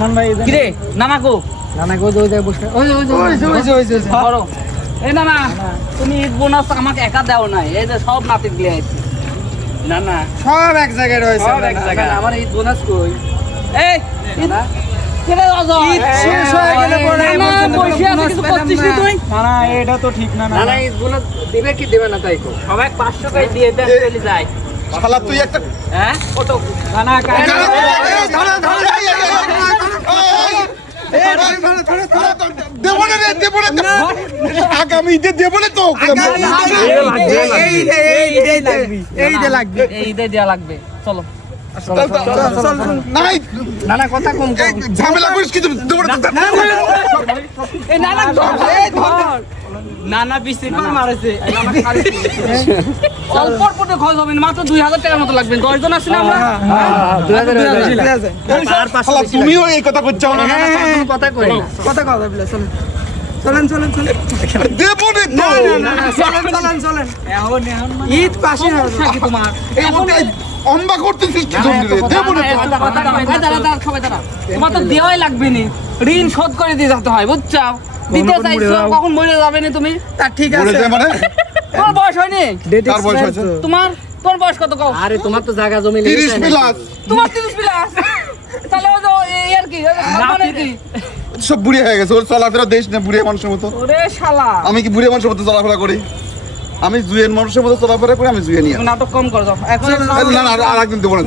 সালমান ভাই কো নানা কো ওই জায়গায় বসে ওই ওই ওই ওই ওই। ধরো এই না না তুমি ঈদ বোনাস আমাকে একা দাও নাই এই যে সব নাতিক দিয়ে আইছি না না সব এক জায়গায় রয়েছে সব এক জায়গায় আমার ঈদ বোনাস কই এই হয়ে আছি, এটা তো ঠিক না না না না ঈদ বোনাস দিবে কি দেবে না তাই সবাই পাঁচশো দিয়ে দেন যায় শালা তুই একটা হ্যাঁ কত ধরো, ধরো, ধরো, এই, এই, এই, এই, দেবো না তো। আগামী ঈদে দেবো না তো এই ঈদে, এই ঈদেই লাগবে, এই ঈদে লাগবে। দেওয়া চলো চল, চল, চল। নাই না না কথা কম ঝামেলা করিস কিছু মারেছে অল্প খরচ হবে মাত্র দুই হাজার টাকার মতো লাগবে দশ জন আছে না আমরা তুমিও এই কথা করছ না কথা কই না কথা কথা চলেন চলেন চলেন। দেবো না ঈদ পাশে তোমার? অম্বা করতেছিস কি জন্য রে? দেবো না তোমার তো দেওয়াই লাগবে নি। ঋণ শোধ করে দিয়ে যেতে হয় বুঝছ দিতে চাইছো কখন মরে যাবে না তুমি? তা ঠিক আছে। মানে? তোমার বয়স হয়নি? বয়স হয়েছে? তোমার তোমার বয়স কত কও? আরে তোমার তো জায়গা জমি প্লাস তোমার তিরিশ প্লাস তাহলে ওই যে কি? ওই কি? সব বুড়ি হয়ে গেছে ওর চলাফেরা দেশ না বুড়িয়া মানুষের মতো ওরে শালা আমি কি বুড়িয়া মানুষের মতো চলাফেরা করি আমি জুয়েন মানুষের মতো চলাফেরা করি আমি জুয়ে নিয়ে নাটক কম করো না না আর- আর একদিন দেবো না